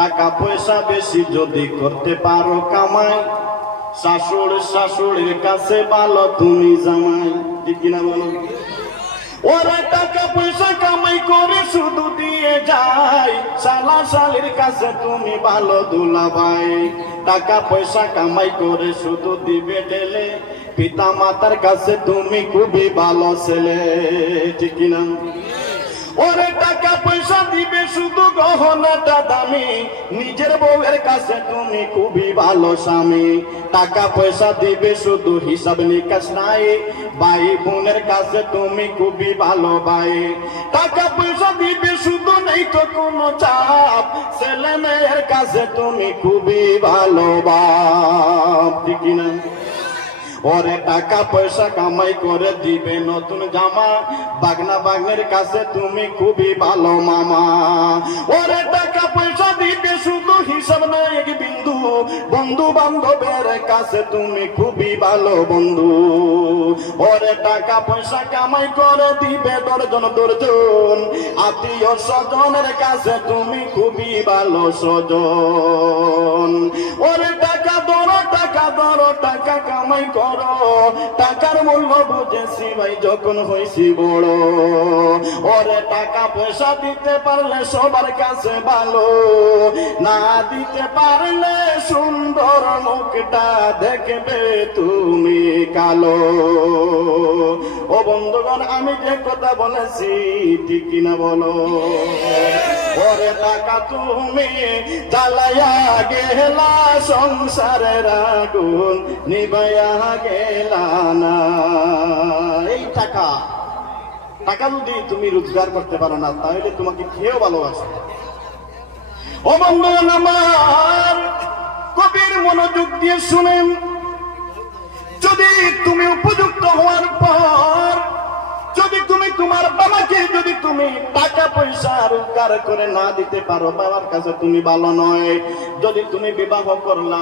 টাকা পয়সা বেশি যদি করতে পারো কামাই, শাশুড়ির কাছে ভালো তুমি জামাই। ঠিক কিনা বলো? ওরা টাকা পয়সা কামাই করে শুধু দিয়ে যায়, শালির কাছে তুমি ভালো দুলাভাই। টাকা পয়সা কামাই করে শুধু দিবে ঢেলে, পিতা মাতার কাছে তুমি খুবই ভালো ছেলে। ঠিক কিনা? ওরে টাকা পয়সা দিবে শুধু গহনাটা দামি, নিজের বউয়ের কাছে তুমি খুবই ভালো স্বামী। টাকা পয়সা দিবে শুধু হিসাব নিকাশ নাই, ভাই বোনের কাছে তুমি খুবই ভালো ভাই। টাকা পয়সা দিবে শুধু নেই তো কোনো চাপ, ছেলে মেয়ের কাছে তুমি খুবই ভালো বাপ। ঠিক না? ওরে টাকা পয়সা কামাই করে দিবে নতুন জামা, বাগনা বাগনের কাছে তুমি খুবই ভালো মামা। ওরে টাকা পয়সা দিবে শুধু হিসাব নয় এক বিন্দু, বন্ধু বান্ধবের কাছে তুমি খুবই ভালো বন্ধু। ওরে টাকা পয়সা কামাই করে দিবে দর্জন, আত্মীয় স্বজনের কাছে তুমি খুবই ভালো স্বজন। ওরে টাকা ধরো টাকা কামাই করো, টাকার মূল্য বুঝেছি ভাই যখন হয়েছি বড়। ওরে টাকা পয়সা দিতে পারলে সবার কাছে ভালো, না দিতে পারলে সুন্দর মুখটা দেখবে তুমি কালো। ও বন্ধুগণ, আমি যে কথা বলেছি ঠিক কিনা বলো? ওরে টাকা তুমি জ্বালাইয়া গেলা, সংসারের আগুন নিবাইয়া গেলা না। এই টাকা যদি তুমি রোজগার করতে পারো না, তাহলে তোমাকে খেয়েও ভালোবাসে। ও বন্ধুগণ আমার, কবির মনোযোগ দিয়ে শুনেন। যদি তুমি উপযুক্ত হওয়ার পর, যদি তুমি তোমার বাবাকে যদি তুমি টাকা পয়সা রোজগার করে না দিতে পারো, বাবার কাছে তুমি ভালো নয়। যদি তুমি বিবাহ করলা,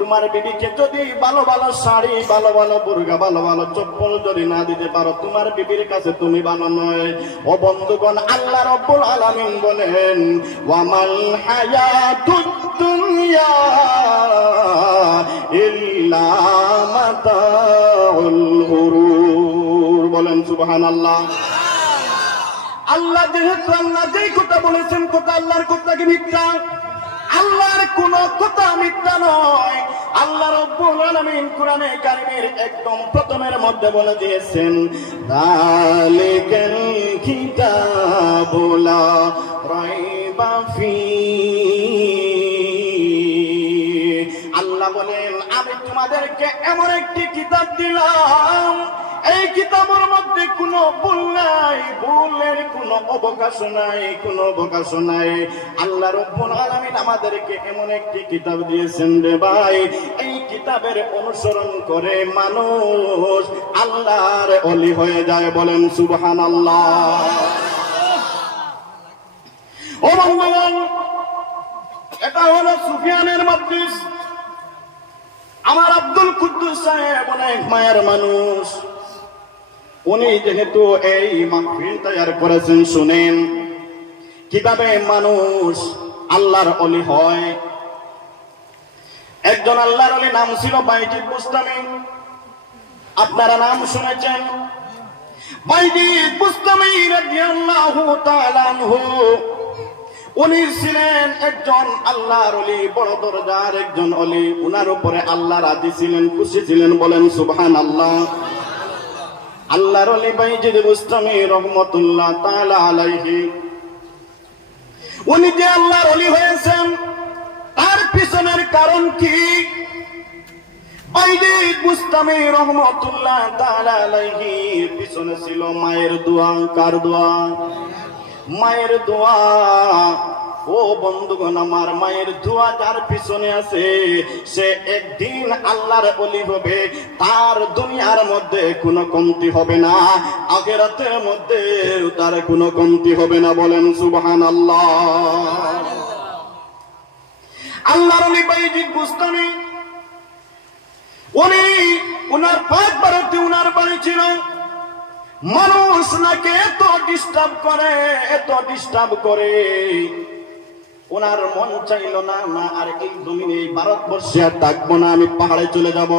তোমার বিবিকে যদি ভালো ভালো শাড়ি, ভালো ভালো বুরকা, ভালো ভালো চপ্পল যদি না দিতে পারো, তোমার বিবির কাছে তুমি ভালো নয়। ও বন্ধুগণ, আল্লাহ রাব্বুল আলামিন বলেন, ওয়ামাল হায়াতুদ দুনিয়া ইল্লা মাতাউল গুরুর। বলেন সুবহানাল্লাহ। আল্লাহ যেহেতু আল্লাহ যেই কথা বলেছেন, কথা আল্লাহর কথা কি মিথ্যা? আল্লাহর কোন কথা মিথ্যা নয়। আল্লাহ রাব্বুল আলামিন কোরআনে কারীমের একদম প্রথমের মধ্যে বলে দিয়েছেন, যালিকাল কিতাবু লা রাইবা ফীহি। আল্লাহ বলেন, আমি তোমাদেরকে এমন একটি কিতাব দিলাম, এই কিতাবের মধ্যে কোনো ভুল নাই, ভুলের কোনো অবকাশ নাই। আল্লাহ রাব্বুল আলামিন আমাদেরকে এমন একটি কিতাব দিয়েছেন রে ভাই, এই কিতাবের অনুসরণ করে মানুষ আল্লাহর ওলি হয়ে যায়। বলেন সুবহানাল্লাহ। ও বন্ধুগণ, এটা হলো সুফিয়ানের মজলিস। আমার আব্দুল কুদ্দুস সাহেব অনেক মায়ের মানুষ। উনি যেহেতু এই মাহফিল তৈরি করেছেন, শুনেন কিভাবে মানুষ আল্লাহর ওলি হয়। একজন আল্লাহর ওলি নাম ছিল বাইজিদ বুস্তামি। আপনারা নাম শুনেছেন বাইজিদ বুস্তামি রাদিয়াল্লাহু তাআলা আনহু। উনি ছিলেন একজন আল্লাহর ওলি, বড় দরজার একজন ওলি। উনার উপরে আল্লাহ রাজি ছিলেন, খুশি ছিলেন। বলেন সুবহানাল্লাহ। আল্লাহর ওলি বাইজিদ বুস্তামি রাহমাতুল্লাহ তাআলা আলাইহি, উনি যে আল্লাহর ওলি হয়েছেন তার পিছনের কারণ কি? বাইজিদ বুস্তামি রাহমাতুল্লাহ তাআলা আলাইহি পিছনে ছিল মায়ের দোয়া। কার দোয়া? মায়ের দোয়া। ও বন্ধুগণ আমার, মায়ের দোয়া যার পিছনে আছে, সে একদিন আল্লাহর ওলি হবে। তার দুনিয়ার মধ্যে কোনো কমতি হবে না, আখিরাতের মধ্যে তার কোনো কমতি হবে না। বলেন সুবহানাল্লাহ। আল্লাহর ওলি বাইজিদ বুস্তামি, উনি উনার পাঁচ বাড়িতে উনার বাড়ি ছিল। মানুষ নাকি এত ডিস্টার্ব করে, ওনার মন চাইল না, না আর এই জমিনে এই ভারতবর্ষে আর থাকবো না, আমি পাহাড়ে চলে যাব।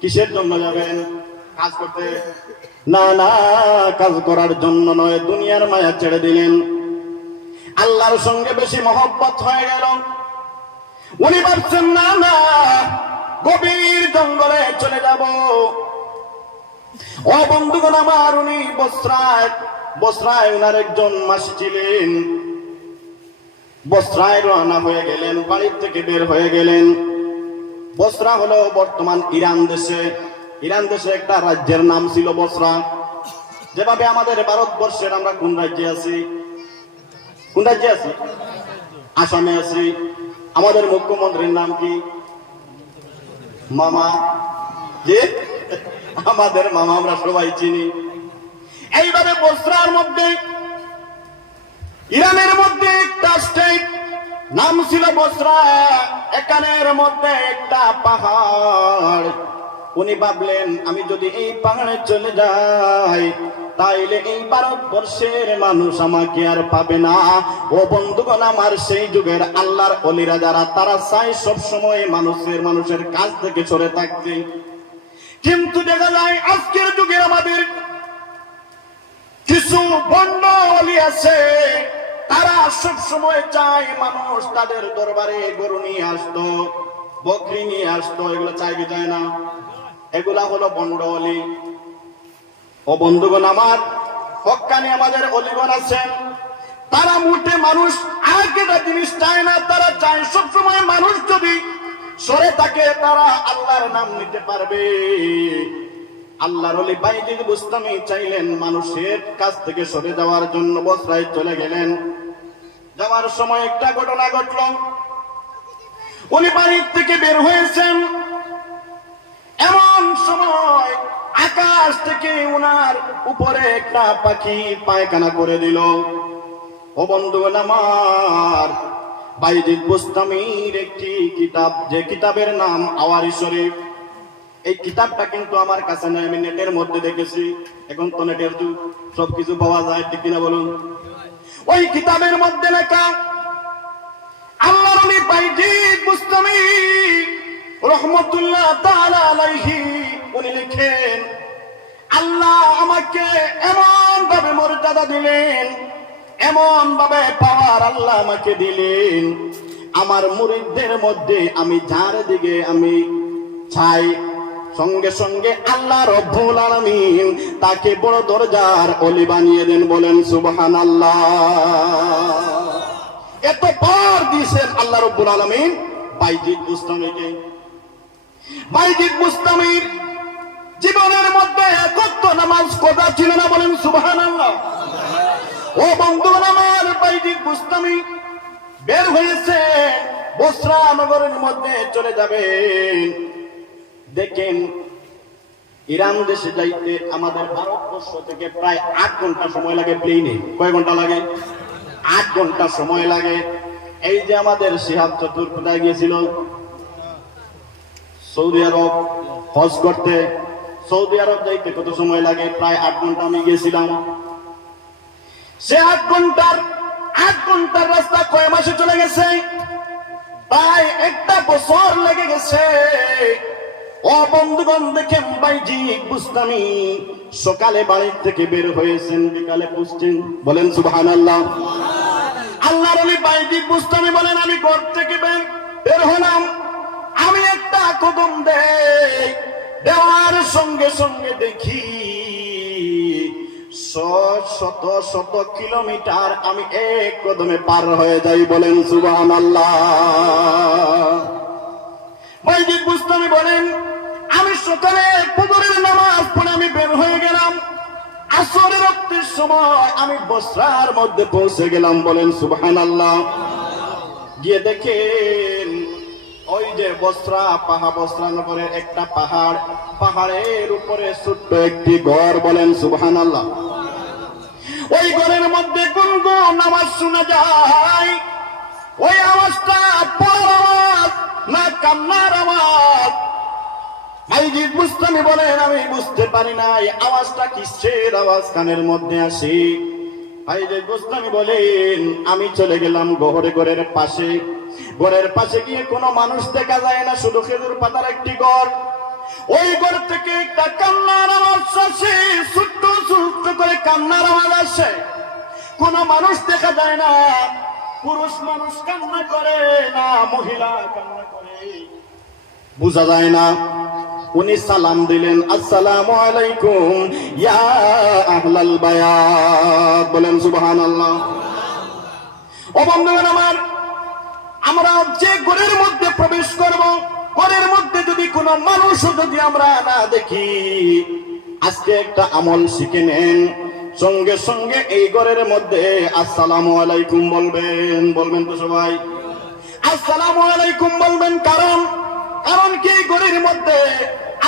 কিসের জন্য যাবেন? কাজ করতে? না না, কাজ করার জন্য নয়, দুনিয়ার মায়া ছেড়ে দিলেন। আল্লাহর সঙ্গে বেশি মহব্বত হয়ে গেল। উনি ভাবছেন না না, গভীর জঙ্গলে চলে যাব। ও বন্ধুগণ আমার, উনি বসরায় উনার একজন মাসি ছিলেন। বসরায় রওনা হয়ে গেলেন, বাড়ির থেকে বের হয়ে গেলেন। বসরা হলো বর্তমান ইরান দেশে। ইরান দেশে একটা রাজ্যের নাম ছিল বসরা। যেভাবে আমাদের ভারতবর্ষের আমরা কোন রাজ্যে আছি? কোন রাজ্যে আছি? আসামে আছি। আমাদের মুখ্যমন্ত্রীর নাম কি? মামা। যে আমাদের মামা আমরা সবাই চিনি। এইভাবে বসরার মধ্যে, ইরানের মধ্যে একটা স্টেট নাম ছিল বসরা। এখানের মধ্যে একটা পাহাড়। উনি ভাবলেন আমি যদি এই পাহাড়ে চলে যাই তাইলে এই ভারতবর্ষের মানুষ আমাকে আর পাবে না। ও বন্ধুগণ আমার, সেই যুগের আল্লাহর ওলিরা যারা, তারা চায় সবসময় মানুষের কাছ থেকে সরে থাকতে। কিন্তু দেখা যায় আজকের যুগে আমাদের কিছু ভণ্ড ওলি আছে, তারা সব সময় চায় মানুষ তাদের দরবারে গরু নিয়ে আসতো, বকরি নিয়ে আসতো। এগুলো চাইবে, চায় না? এগুলা হলো ভণ্ড ওলি। ও বন্ধুগণ আমার, হক্কানি আমাদের অলিগণ আছেন, তারা মুঠে মানুষ আগেটা জিনিস চায় না। তারা চায় সবসময় মানুষ যদি সরে থাকে তারা আল্লাহর নাম নিতে পারবে। আল্লাহর ওলি বাইজিদ বুস্তামি চাইলেন মানুষের কাছ থেকে সরে যাওয়ার জন্য বসরায় চলে গেলেন। যাওয়ার সময় একটা ঘটনা ঘটল। উনি বাড়ির থেকে বের হয়েছেন, এমন সময় আকাশ থেকে উনার উপরে একটা পাখি পায়খানা করে দিল। ও বন্ধুগণ আমার, বাইজিদ বুস্তামির একটি কিতাব, যে কিতাবের নাম আওয়ারি শরীফ। এই কিতাবটা কিন্তু আমার কাছে নেই, আমি নেটের মধ্যে দেখেছি। এখন তো নেটের যুগ, সবকিছু পাওয়া যায়, ঠিক কিনা বলুন? ওই কিতাবের মধ্যে লেখা, আল্লাহর ওলি বাইজিদ বুস্তামি রহমতুল্লাহ তাআলা আলাইহি, উনি লিখেন আল্লাহ আমাকে এমন ভাবে মর্যাদা দিলেন, এমন ভাবে পাওয়ার আল্লাহ আমাকে দিলেন, আমার মুরিদদের মধ্যে আমি যার দিকে আমি চাই সঙ্গে সঙ্গে আল্লাহ রব্বুল আলামিন তাকে বড় দরজার ওলি বানিয়ে দেন। বলেন সুবহানাল্লাহ। এত পাওয়ার দিয়েছেন আল্লাহ রব্বুল আলামিন বাইজিদ বুস্তামিকে। বাইজিদ বুস্তামির জীবনের মধ্যে কত নামাজ কথা ছিল না? বলেন সুবহানাল্লাহ। ও বন্ধুগণ আমার, বাইজিদ বুস্তামি বের হয়েছে, বসরা নগরের মধ্যে চলে যাবে। দেখেন, ইরান দেশে যাইতে আমাদের ভারতবর্ষ থেকে প্রায় 8 ঘন্টা সময় লাগে প্লেনে। কয় ঘন্টা লাগে? 8 ঘন্টা সময় লাগে। এই যে আমাদের শিহাব চতুর কোথায় গিয়েছিল? সৌদি আরব হজ করতে। সৌদি আরব যাইতে কত সময় লাগে? প্রায় 8 ঘন্টা। আমি গিয়েছিলাম। সে 8 ঘন্টার রাস্তা কয় মাসে চলে গেছে? প্রায় 1 বছর লেগে গেছে। ও বন্ধুগণ দেখেন, বাইজিদ বুস্তামি সকালে বাড়ির থেকে বের হয়েছেন, বিকালে পৌঁছছেন। বলেন সুবহানাল্লাহ। আল্লাহর ওলি বাইজিদ বুস্তামি বলেন আমি ঘর থেকে বের হলাম, আমি একটা কদম দেওয়ার সঙ্গে সঙ্গে দেখি শত কিলোমিটার আমি এক কদমে পার হয়ে যাই। বলেন সুবহানাল্লাহ। বাইজিদ বুস্তামি বলেন আমি সকালে ফজরের নামাজ পড়ে আমি বের হয়ে গেলাম, আসরের ওয়াক্তের সময় আমি বসরার মধ্যে পৌঁছে গেলাম। বলেন সুবহানাল্লাহ। গিয়ে দেখেন ওই যে বসরা নগরের একটা পাহাড়, পাহাড়ের উপরে ছোট্ট একটি ঘর। বলেন সুবহানাল্লাহ। ওই ঘরের মধ্যে গুনগুন আওয়াজ শোনা যায়। ওই আওয়াজটা পড়ার আওয়াজ না কান্নার আওয়াজ? বাইজিদ বুস্তামি বলেন আমি বুঝতে পারি না এই আওয়াজটা কিসের আওয়াজ কানের মধ্যে আসে। ভাইরে গোস্তামি বলেন, আমি চলে গেলাম ঘরের পাশে গিয়ে কোনো মানুষ দেখা যায় না, শুধু খেজুর পাতার একটি ঘর। ওই ঘর থেকে একটা কান্নার আওয়াজ আসে, ছোট্ট ছোট্ট করে কান্নার আওয়াজ আসে। কোন মানুষ দেখা যায় না, পুরুষ মানুষ কান্না করে না, মহিলা কান্না করে, বোঝা যায় না। উনি সালাম দিলেন, আসসালামু আলাইকুম ইয়া আহলাল বায়াত, বলেন সুবহানাল্লাহ। ও বন্ধুগণ আমার, আমরা যে ঘরের মধ্যে প্রবেশ করব, ঘরের মধ্যে যদি কোনো মানুষ যদি আমরা না দেখি, আজকে একটা আমল শিখে নেন, সঙ্গে সঙ্গে এই ঘরের মধ্যে আসসালামু আলাইকুম বলবেন তো সবাই আসসালামু আলাইকুম বলবেন। কারণ কি ঘরের মধ্যে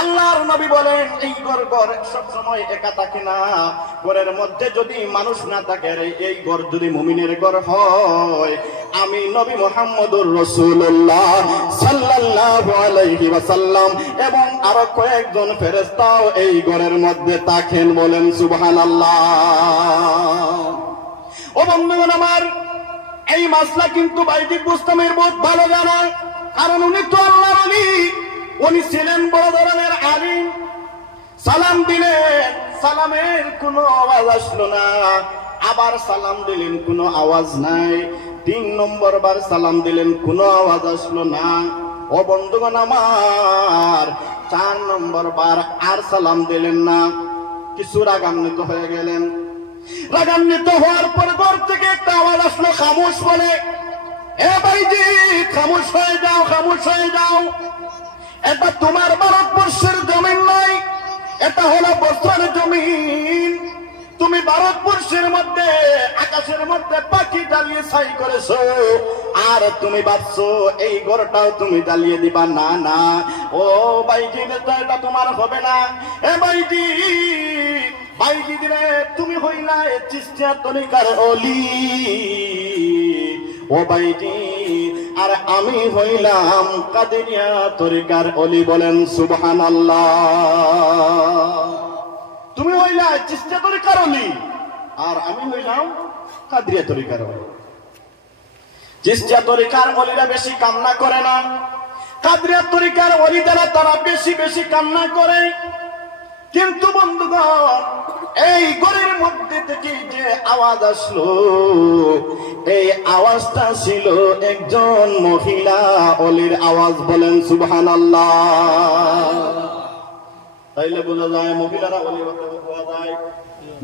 আল্লাহর নবী বলেন, এই ঘর সব সময় একা থাকে না, ঘরের মধ্যে যদি মানুষ না থাকে, এই ঘর যদি মুমিনের ঘর হয়, আমি নবী মুহাম্মদুর রাসূলুল্লাহ সাল্লাল্লাহু আলাইহি ওয়াসাল্লাম এবং আরো কয়েকজন ফেরেশতাও এই ঘরের মধ্যে থাকেন, বলেন সুবহানাল্লাহ। ও বন্ধুগণ আমার, এই মাসলা কিন্তু বাইজিদ বুস্তামের বহুত ভালো জানা, কারণ উনি তো আল্লাহর ওলি, উনি ছিলেন বড় ধরনের আলিম। সালাম দিলেন, সালামের কোনো আওয়াজ আসলো না, আবার সালাম দিলেন, কোনো আওয়াজ নাই। 3 নম্বর বার সালাম দিলেন, কোনো আওয়াজ আসলো না। ও বন্ধুগণ আমার, 4 নম্বর বার আর সালাম দিলেন না, কিছু রাগান্বিত হয়ে গেলেন। রাগান্বিত হওয়ার পর ঘর থেকে একটা আওয়াজ আসলো, খামোশ বলে, এ ভাইজি খামোশ হয়ে যাও, খামোশ হয়ে যাও, এটা তোমার ভারতবর্ষের জমিন নয়, এটা হলো বস্ত্রের জমিন। তুমি ভারতবর্ষের মধ্যে আকাশের মধ্যে পাখি জ্বালিয়ে ছাই করেছো, আর তুমি ভাবছো এই ঘরটাও তুমি জ্বালিয়ে দিবা। না না ও ভাইজি, এটা তোমার হবে না। এ ভাইজি দিলে তুমি হইলা চিস্তিয়া তরিকার অলি, ও ভাইজি, আর আমি হইলাম কাদেরিয়া তরিকার অলি, বলেন সুবহানাল্লাহ। তুমি হইলা চিস্তিয়া তরিকার অলি, আর আমি হইলাম কাদেরিয়া তরিকার অলি। চিস্তিয়া তরিকার অলিরা বেশি কান্না করে না, কাদেরিয়া তরিকার অলি দ্বারা তারা বেশি বেশি কান্না করে। কিন্তু বন্ধুগণ, এই ঘরের মধ্যে থেকে যে আওয়াজ আসলো, এই আওয়াজটা ছিল একজন মহিলা অলির আওয়াজ, বলেন সুবহানাল্লাহ। তাইলে বোঝা যায় মহিলারা অলি হওয়া যায়,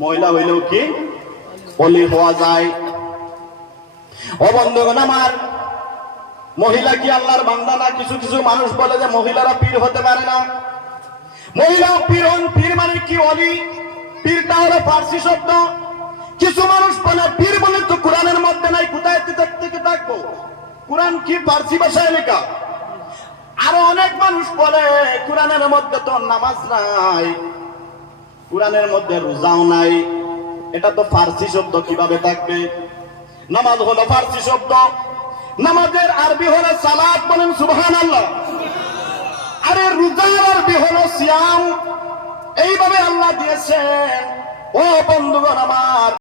মহিলা হইলেও কি অলি হওয়া যায়। ও বন্ধুগণ আমার, মহিলা কি আল্লাহর বান্দা না? কিছু কিছু মানুষ বলে যে মহিলারা পীর হতে পারে না। মহিলা পীর হন, পীর মানে কি অলি? পীরটা হলো ফার্সি শব্দ। কিছু মানুষ বলে পীর বলে তো কোরআনের মধ্যে নাই, কোথায় থেকে থাকবো? কোরআন কি ফার্সি ভাষায় লেখা? আরো অনেক মানুষ বলে কোরআনের মধ্যে তো নামাজ নাই, কোরআনের মধ্যে রোজাও নাই, এটা তো ফার্সি শব্দ, কিভাবে থাকবে? নামাজ হলো ফার্সি শব্দ, নামাজের আরবি হলো সালাত, বলেন সুবহানাল্লাহ। আরে রোজার আরবি হলো সিয়াম। এইভাবে আল্লাহ দিয়েছেন। ও বন্ধুগণ আমার,